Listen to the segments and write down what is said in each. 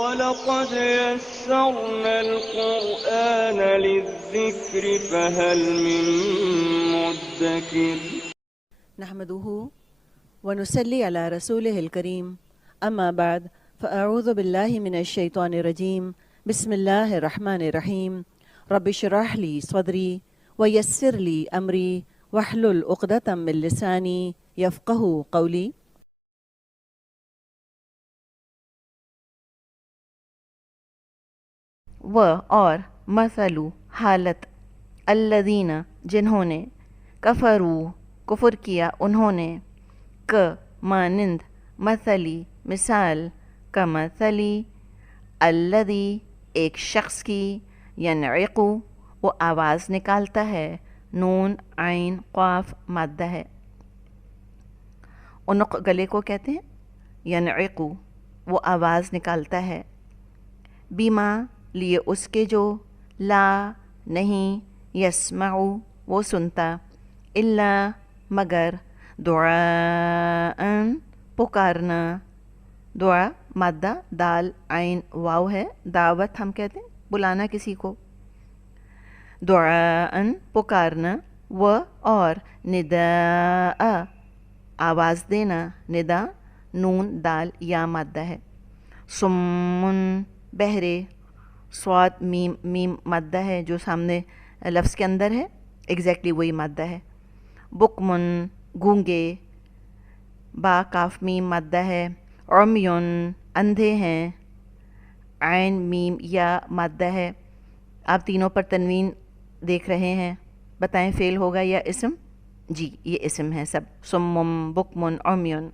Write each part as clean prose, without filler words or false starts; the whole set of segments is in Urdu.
وَلَقَدْ يَسَّرْنَا الْقُرْآنَ لِلذِّكْرِ فَهَلْ مِن مُّدَّكِرٍ نحمده ونصلي على رسوله الكريم أما بعد فأعوذ بالله من الشيطان الرجيم بسم الله الرحمن الرحيم رب اشرح لي صدري ويسر لي أمري واحلل عقدة من لساني يفقه قولي. اور مثلو حالت الذین جنہوں نے کفرو کفر کیا انہوں نے مانند مثلی مثال کا مثلی الذی ایک شخص کی ینعقو وہ آواز نکالتا ہے نون عین قاف مادہ ہے عنق گلے کو کہتے ہیں ینعقو وہ آواز نکالتا ہے بیما لیے اس کے جو لا نہیں یسمعو وہ سنتا الا مگر دعاءً پکارنا دعا مادہ دال عین واو ہے دعوت ہم کہتے ہیں بلانا کسی کو دعاءً پکارنا و اور نداء آواز دینا ندا نون دال یا مادہ ہے سمن بہرے صاد میم میم مادہ ہے جو سامنے لفظ کے اندر ہے ایگزیکٹلی وہی مادہ ہے بکمن گونگے با کاف میم مادہ ہے عمیون اندھے ہیں عین میم یا مادہ ہے آپ تینوں پر تنوین دیکھ رہے ہیں بتائیں فعل ہوگا یا اسم جی یہ اسم ہے سب سمم بکمن عمیون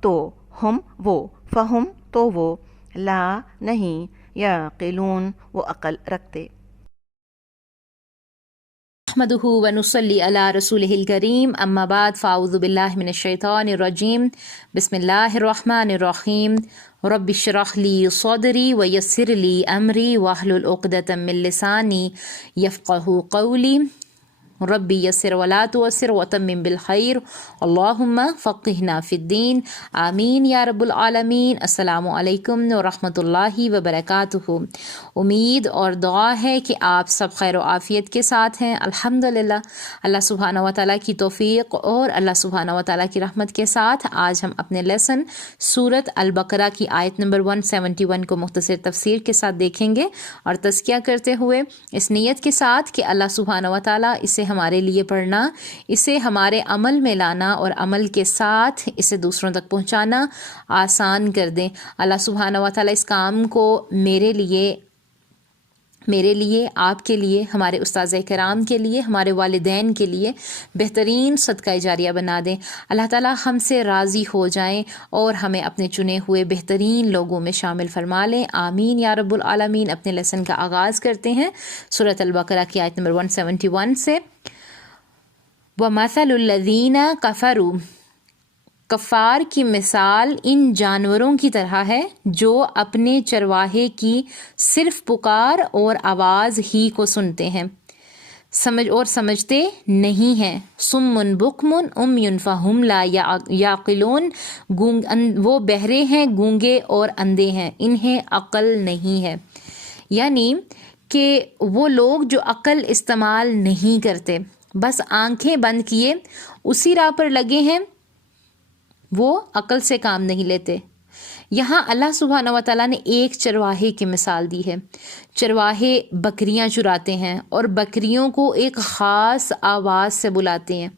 تو ہم وہ فہم تو وہ لا نہیں یا قلون وہ عقل رکھتے نحمده ونصلي على رسوله الكريم اما بعد فاعوذ بالله من الشيطان الرجيم بسم الله الرحمن الرحيم رب اشرح لي صدري ويسر لي امري واحلل عقدة من لساني يفقهوا قولي ربی یسر ولا تعسر وتمم بالخیر اللہم فقہنا فی الدین آمین یا رب العالمین. السلام علیکم ورحمۃ اللہ وبرکاتہ. امید اور دعا ہے کہ آپ سب خیر و عافیت کے ساتھ ہیں. الحمدللہ اللہ سبحانہ و تعالیٰ کی توفیق اور اللہ سبحانہ و تعالیٰ کی رحمت کے ساتھ آج ہم اپنے لیسن سورت البقرہ کی آیت نمبر 171 کو مختصر تفسیر کے ساتھ دیکھیں گے اور تزکیہ کرتے ہوئے اس نیت کے ساتھ کہ اللہ سبحانہ و تعالیٰ اسے ہمارے لیے پڑھنا اسے ہمارے عمل میں لانا اور عمل کے ساتھ اسے دوسروں تک پہنچانا آسان کر دیں. اللہ سبحانہ و تعالیٰ اس کام کو میرے لیے آپ کے لیے ہمارے استاذ کرام کے لیے ہمارے والدین کے لیے بہترین صدقہ جاریہ بنا دیں. اللہ تعالیٰ ہم سے راضی ہو جائیں اور ہمیں اپنے چنے ہوئے بہترین لوگوں میں شامل فرما لیں. آمین یا رب العالمین. اپنے لیسن کا آغاز کرتے ہیں سورۃ البقرہ کی آیت نمبر 171 سے. وَمَثَلُ الَّذِينَ كَفَرُوا کفار کی مثال ان جانوروں کی طرح ہے جو اپنے چرواہے کی صرف پکار اور آواز ہی کو سنتے ہیں سمجھتے نہیں ہیں. سمن بکمن عمیٌ فہم لا یعقلون وہ بہرے ہیں گونگے اور اندھے ہیں انہیں عقل نہیں ہے. یعنی کہ وہ لوگ جو عقل استعمال نہیں کرتے بس آنکھیں بند کیے اسی راہ پر لگے ہیں وہ عقل سے کام نہیں لیتے. یہاں اللہ سبحانہ و تعالیٰ نے ایک چرواہے کی مثال دی ہے. چرواہے بکریاں چراتے ہیں اور بکریوں کو ایک خاص آواز سے بلاتے ہیں.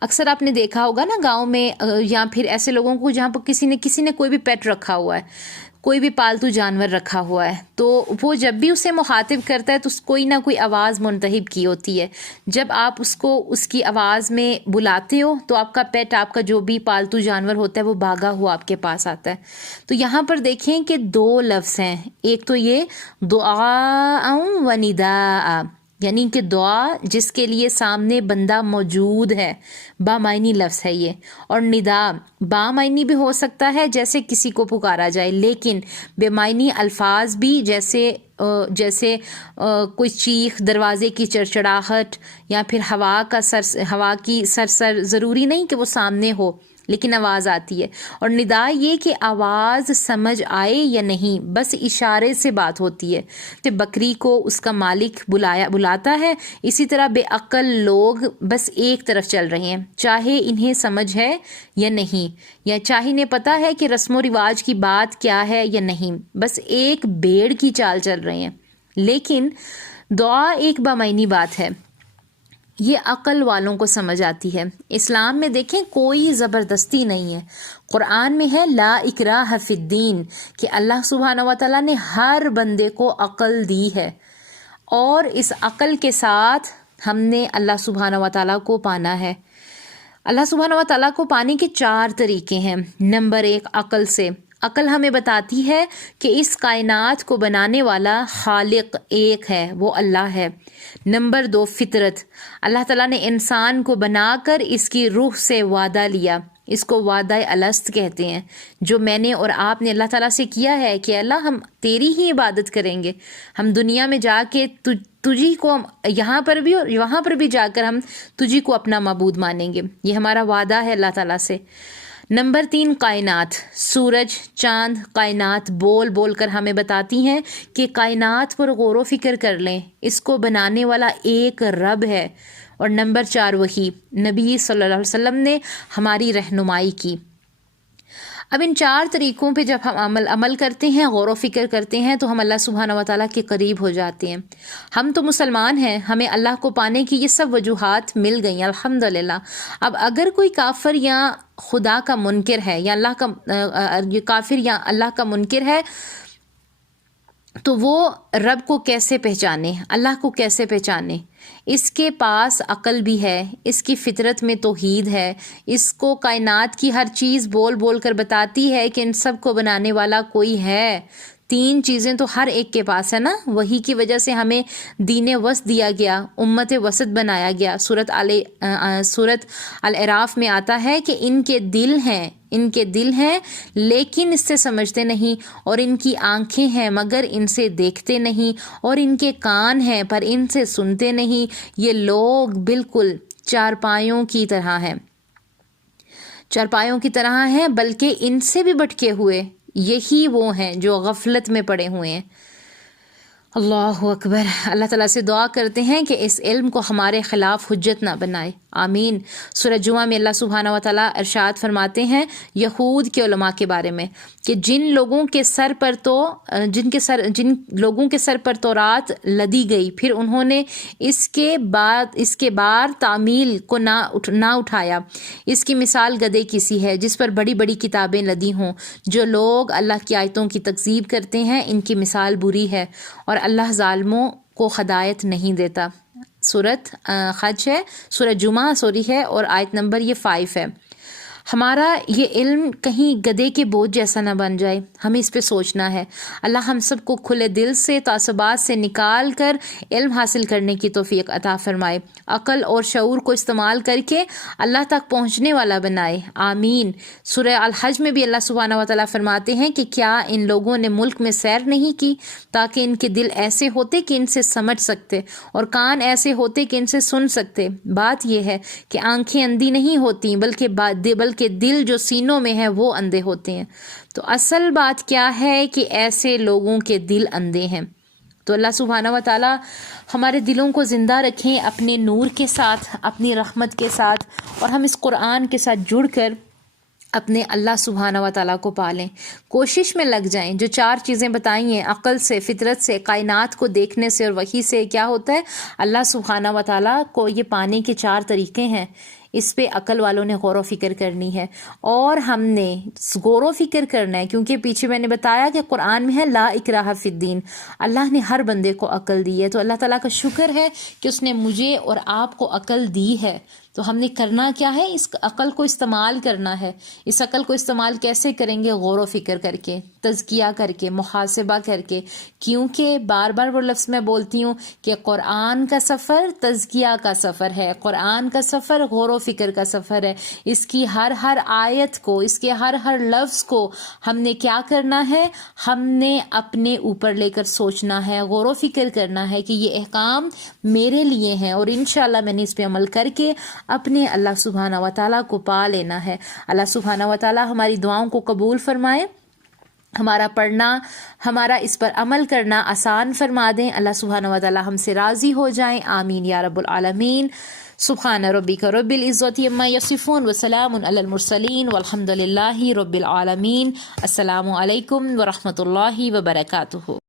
اکثر آپ نے دیکھا ہوگا نا گاؤں میں یا پھر ایسے لوگوں کو جہاں پر کسی نے کوئی بھی پیٹ رکھا ہوا ہے کوئی بھی پالتو جانور رکھا ہوا ہے تو وہ جب بھی اسے مخاطب کرتا ہے تو کوئی نہ کوئی آواز منتخب کی ہوتی ہے. جب آپ اس کو اس کی آواز میں بلاتے ہو تو آپ کا پیٹ آپ کا جو بھی پالتو جانور ہوتا ہے وہ بھاگا ہوا آپ کے پاس آتا ہے. تو یہاں پر دیکھیں کہ دو لفظ ہیں. ایک تو یہ دعاء و نداء یعنی کہ دعا جس کے لیے سامنے بندہ موجود ہے بامعنی لفظ ہے یہ. اور ندا بامعنی بھی ہو سکتا ہے جیسے کسی کو پکارا جائے لیکن بے معنی الفاظ بھی جیسے کوئی چیخ دروازے کی چڑچڑاہٹ یا پھر ہوا کی سرسر ضروری نہیں کہ وہ سامنے ہو لیکن آواز آتی ہے. اور ندا یہ کہ آواز سمجھ آئے یا نہیں، بس اشارے سے بات ہوتی ہے. کہ بکری کو اس کا مالک بلاتا ہے، اسی طرح بے عقل لوگ بس ایک طرف چل رہے ہیں، چاہے انہیں سمجھ ہے یا نہیں، یا چاہے انہیں پتہ ہے کہ رسم و رواج کی بات کیا ہے یا نہیں، بس ایک بھیڑ کی چال چل رہے ہیں. لیکن دعا ایک بامعنی بات ہے، یہ عقل والوں کو سمجھ آتی ہے. اسلام میں دیکھیں کوئی زبردستی نہیں ہے. قرآن میں ہے لا اکراہ فی الدین، کہ اللہ سبحانہ و تعالیٰ نے ہر بندے کو عقل دی ہے، اور اس عقل کے ساتھ ہم نے اللہ سبحانہ و تعالیٰ کو پانا ہے. اللہ سبحانہ و تعالیٰ کو پانے کے 4 طریقے ہیں. نمبر 1 عقل سے. عقل ہمیں بتاتی ہے کہ اس کائنات کو بنانے والا خالق ایک ہے، وہ اللہ ہے. نمبر 2 فطرت. اللہ تعالیٰ نے انسان کو بنا کر اس کی روح سے وعدہ لیا، اس کو وعدہ الست کہتے ہیں، جو میں نے اور آپ نے اللہ تعالیٰ سے کیا ہے کہ اللہ ہم تیری ہی عبادت کریں گے، ہم دنیا میں جا کے تجھی کو یہاں پر بھی اور وہاں پر بھی جا کر ہم تجھی کو اپنا معبود مانیں گے. یہ ہمارا وعدہ ہے اللہ تعالیٰ سے. نمبر 3 کائنات. سورج، چاند، کائنات بول بول کر ہمیں بتاتی ہیں کہ کائنات پر غور و فکر کر لیں، اس کو بنانے والا ایک رب ہے. اور نمبر 4 وحی. نبی صلی اللہ علیہ وسلم نے ہماری رہنمائی کی. اب ان 4 طریقوں پہ جب ہم عمل کرتے ہیں، غور و فکر کرتے ہیں، تو ہم اللہ سبحانہ و تعالیٰ کے قریب ہو جاتے ہیں. ہم تو مسلمان ہیں، ہمیں اللہ کو پانے کی یہ سب وجوہات مل گئیں الحمدللہ. اب اگر کوئی کافر یا خدا کا منکر ہے، یا اللہ کا کافر یا اللہ کا منکر ہے، تو وہ رب کو کیسے پہچانے، اللہ کو کیسے پہچانے؟ اس کے پاس عقل بھی ہے، اس کی فطرت میں توحید ہے، اس کو کائنات کی ہر چیز بول بول کر بتاتی ہے کہ ان سب کو بنانے والا کوئی ہے. 3 چیزیں تو ہر ایک کے پاس ہے نا. وہی کی وجہ سے ہمیں دین وسط دیا گیا، امت وسط بنایا گیا. سورت الاعراف میں آتا ہے کہ ان کے دل ہیں لیکن اس سے سمجھتے نہیں، اور ان کی آنکھیں ہیں مگر ان سے دیکھتے نہیں، اور ان کے کان ہیں پر ان سے سنتے نہیں. یہ لوگ بالکل چارپائیوں کی طرح ہیں، بلکہ ان سے بھی بھٹکے ہوئے. یہی وہ ہیں جو غفلت میں پڑے ہوئے ہیں. اللہ اکبر. اللہ تعالیٰ سے دعا کرتے ہیں کہ اس علم کو ہمارے خلاف حجت نہ بنائے، آمین. سورہ جمعہ میں اللہ سبحانہ و تعالیٰ ارشاد فرماتے ہیں یہود کے علماء کے بارے میں کہ جن لوگوں کے سر پر تورات لدی گئی، پھر انہوں نے اس کے بار تعمیل کو نہ اٹھایا. اس کی مثال گدھے کی سی ہے جس پر بڑی بڑی کتابیں لدی ہوں. جو لوگ اللہ کی آیتوں کی تکذیب کرتے ہیں، ان کی مثال بری ہے، اور اللہ ظالموں کو ہدایت نہیں دیتا. سورت حج ہے، سورہ جمعہ ہے، اور آیت نمبر یہ 5 ہے. ہمارا یہ علم کہیں گدھے کے بوجھ جیسا نہ بن جائے، ہمیں اس پہ سوچنا ہے. اللہ ہم سب کو کھلے دل سے تعصبات سے نکال کر علم حاصل کرنے کی توفیق عطا فرمائے، عقل اور شعور کو استعمال کر کے اللہ تک پہنچنے والا بنائے، آمین. سورہ الحج میں بھی اللہ سبحانہ و تعالیٰ فرماتے ہیں کہ کیا ان لوگوں نے ملک میں سیر نہیں کی تاکہ ان کے دل ایسے ہوتے کہ ان سے سمجھ سکتے، اور کان ایسے ہوتے کہ ان سے سن سکتے. بات یہ ہے کہ آنکھیں اندھی نہیں ہوتی، بلکہ دل جو سینوں میں ہے وہ اندھے ہوتے ہیں. تو اصل بات کیا ہے کہ ایسے لوگوں کے دل اندھے ہیں. تو اللہ سبحانہ و تعالیٰ ہمارے دلوں کو زندہ رکھیں اپنے نور کے ساتھ، اپنی رحمت کے ساتھ، اور ہم اس قرآن کے ساتھ جڑ کر اپنے اللہ سبحانہ و تعالیٰ کو پالیں. کوشش میں لگ جائیں. جو 4 چیزیں بتائی ہیں، عقل سے، فطرت سے، کائنات کو دیکھنے سے اور وحی سے، کیا ہوتا ہے؟ اللہ سبحانہ و تعالیٰ کو یہ پانے کے 4 طریقے ہیں. اس پہ عقل والوں نے غور و فکر کرنی ہے، اور ہم نے غور و فکر کرنا ہے، کیونکہ پیچھے میں نے بتایا کہ قرآن میں ہے لا اکراہ فی الدین. اللہ نے ہر بندے کو عقل دی ہے، تو اللہ تعالیٰ کا شکر ہے کہ اس نے مجھے اور آپ کو عقل دی ہے. تو ہم نے کرنا کیا ہے؟ اس عقل کو استعمال کرنا ہے. اس عقل کو استعمال کیسے کریں گے؟ غور و فکر کر کے، تزکیہ کر کے، محاسبہ کر کے. کیونکہ بار بار وہ لفظ میں بولتی ہوں کہ قرآن کا سفر تزکیہ کا سفر ہے، قرآن کا سفر غور و فکر کا سفر ہے. اس کی ہر آیت کو، اس کے ہر لفظ کو ہم نے کیا کرنا ہے؟ ہم نے اپنے اوپر لے کر سوچنا ہے، غور و فکر کرنا ہے کہ یہ احکام میرے لیے ہیں، اور انشاءاللہ میں نے اس پہ عمل کر کے اپنے اللہ سبحانہ و تعالیٰ کو پا لینا ہے۔ اللہ سبحانہ و تعالیٰ ہماری دعاؤں کو قبول فرمائے، ہمارا پڑھنا، ہمارا اس پر عمل کرنا آسان فرما دیں، اللہ سبحانہ و تعالیٰ ہم سے راضی ہو جائیں، آمین یا رب العالمین۔ سبحان ربک رب العزت عما یصفون وسلام علی المرسلین والحمد للہ رب العالمین۔ السلام علیکم ورحمۃ اللہ وبرکاتہ۔